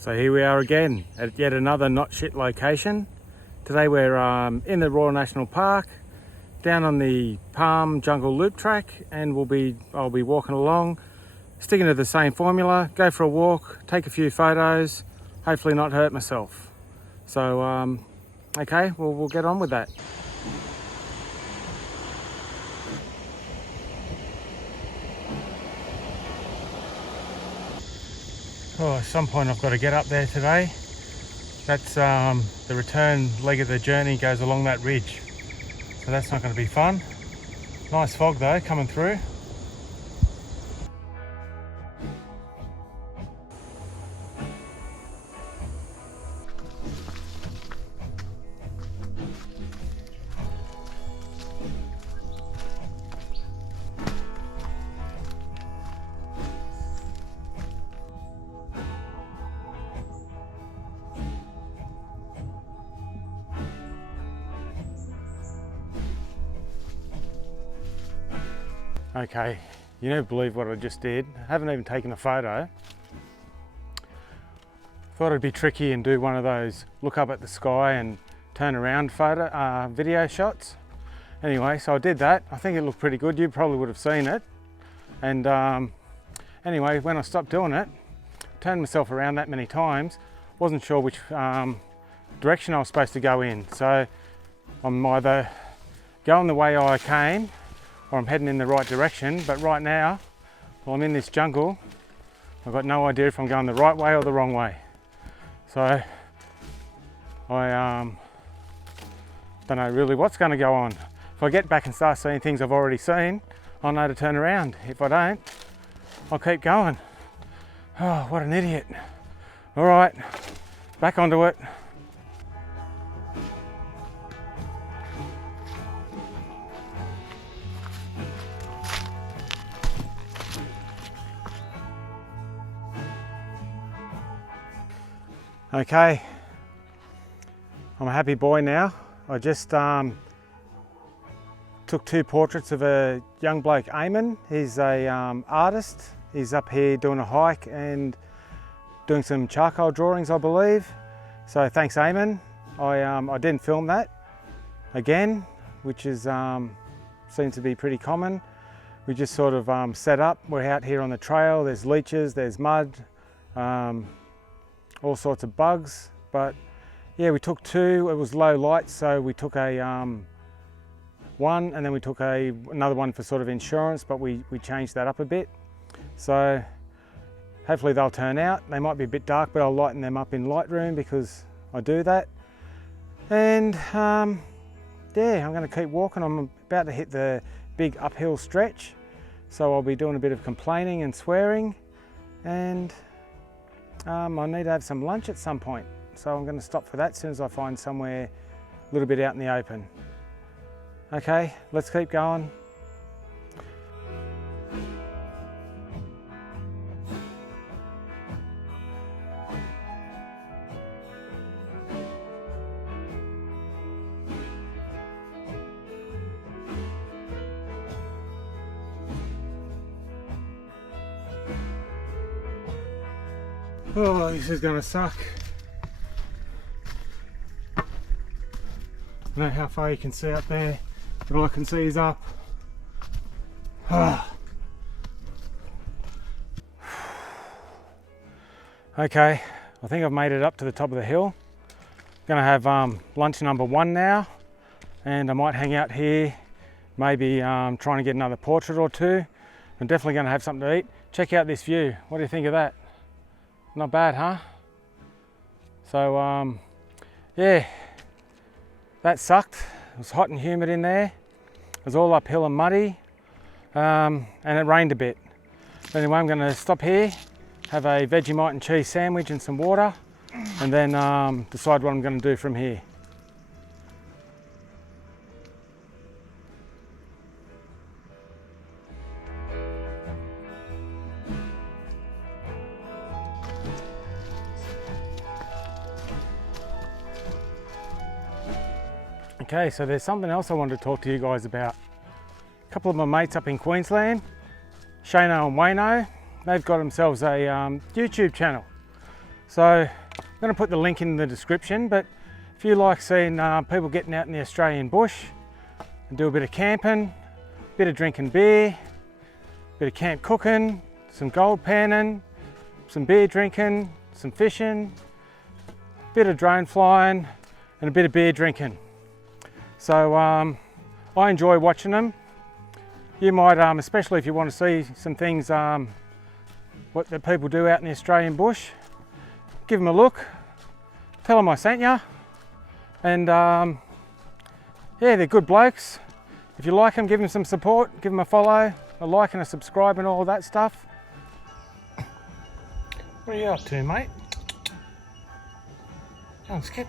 So here we are again at yet another not shit location. Today we're in the Royal National Park, down on the Palm Jungle Loop track, and I'll be walking along, sticking to the same formula, go for a walk, take a few photos, hopefully not hurt myself. So okay, we'll get on with that. Oh, at some point I've got to get up there today. That's the return leg of the journey goes along that ridge. So that's not going to be fun. Nice fog though coming through. Okay, you never believe what I just did. I haven't even taken a photo. Thought it'd be tricky and do one of those look up at the sky and turn around video shots. Anyway, so I did that. I think it looked pretty good. You probably would have seen it. And anyway, when I stopped doing it, turned myself around that many times, wasn't sure which direction I was supposed to go in. So I'm either going the way I came or I'm heading in the right direction, but right now, while I'm in this jungle, I've got no idea if I'm going the right way or the wrong way. So I don't know really what's going to go on. If I get back and start seeing things I've already seen, I'll know to turn around. If I don't, I'll keep going. Oh, what an idiot. All right, back onto it. Okay, I'm a happy boy now. I just took two portraits of a young bloke, Eamon. He's a artist. He's up here doing a hike and doing some charcoal drawings, I believe. So thanks, Eamon. I didn't film that again, which is seems to be pretty common. We just sort of set up. We're out here on the trail. There's leeches, there's mud. All sorts of bugs, but yeah, we took two. It was low light, so we took a one, and then we took another one for sort of insurance, but we changed that up a bit. So hopefully they'll turn out. They might be a bit dark, but I'll lighten them up in Lightroom because I do that. And yeah, I'm going to keep walking. I'm about to hit the big uphill stretch, so I'll be doing a bit of complaining and swearing, and I need to have some lunch at some point, so I'm going to stop for that as soon as I find somewhere a little bit out in the open. Okay, let's keep going. Oh, this is gonna suck. I don't know how far you can see up there, but all I can see is up. Okay, I think I've made it up to the top of the hill. Gonna have lunch number one now, and I might hang out here, maybe trying to get another portrait or two. I'm definitely gonna have something to eat. Check out this view. What do you think of that? Not bad, huh? So yeah, that sucked. It was hot and humid in there. It was all uphill and muddy, and it rained a bit. But anyway, I'm going to stop here, have a Vegemite and cheese sandwich and some water, and then decide what I'm going to do from here. Okay, so there's something else I wanted to talk to you guys about. A couple of my mates up in Queensland, Shano and Wayno, they've got themselves a YouTube channel. So I'm going to put the link in the description, but if you like seeing people getting out in the Australian bush and do a bit of camping, a bit of drinking beer, a bit of camp cooking, some gold panning, some beer drinking, some fishing, a bit of drone flying and a bit of beer drinking. So I enjoy watching them. You might, especially if you want to see some things what the people do out in the Australian bush, give them a look, tell them I sent you, and yeah, they're good blokes. If you like them, give them some support, give them a follow, a like and a subscribe and all that stuff. What are you up to, mate? Go on, Skip.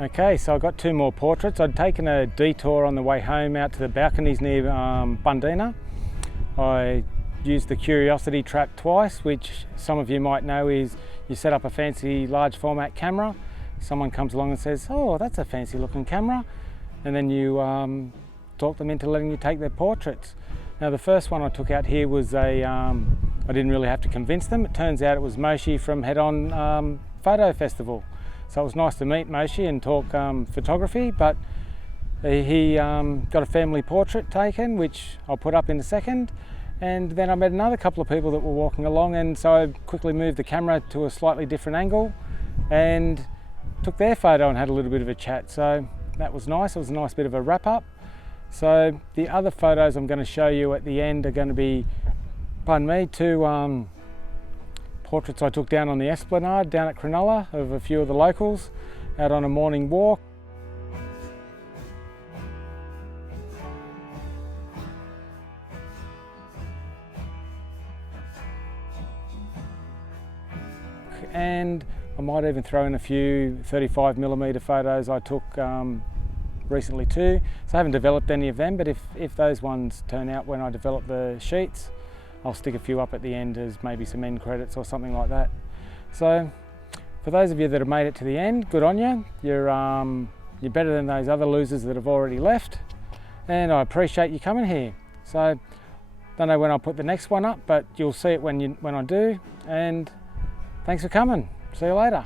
Okay, so I've got two more portraits. I'd taken a detour on the way home out to the balconies near Bundeena. I used the curiosity trap twice, which some of you might know is you set up a fancy large format camera. Someone comes along and says, oh, that's a fancy looking camera. And then you talk them into letting you take their portraits. Now the first one I took out here was I didn't really have to convince them. It turns out it was Moshe from Head On Photo Festival. So it was nice to meet Moshe and talk photography, but he got a family portrait taken, which I'll put up in a second. And then I met another couple of people that were walking along, and so I quickly moved the camera to a slightly different angle and took their photo and had a little bit of a chat. So that was nice. It was a nice bit of a wrap up. So the other photos I'm going to show you at the end are going to be, pardon me, two portraits I took down on the Esplanade down at Cronulla of a few of the locals out on a morning walk. And I might even throw in a few 35mm photos I took recently too. So I haven't developed any of them, but if those ones turn out when I develop the sheets, I'll stick a few up at the end as maybe some end credits or something like that. So for those of you that have made it to the end, good on you. You're better than those other losers that have already left, and I appreciate you coming here. So don't know when I'll put the next one up, but you'll see it when I do, and thanks for coming. See you later.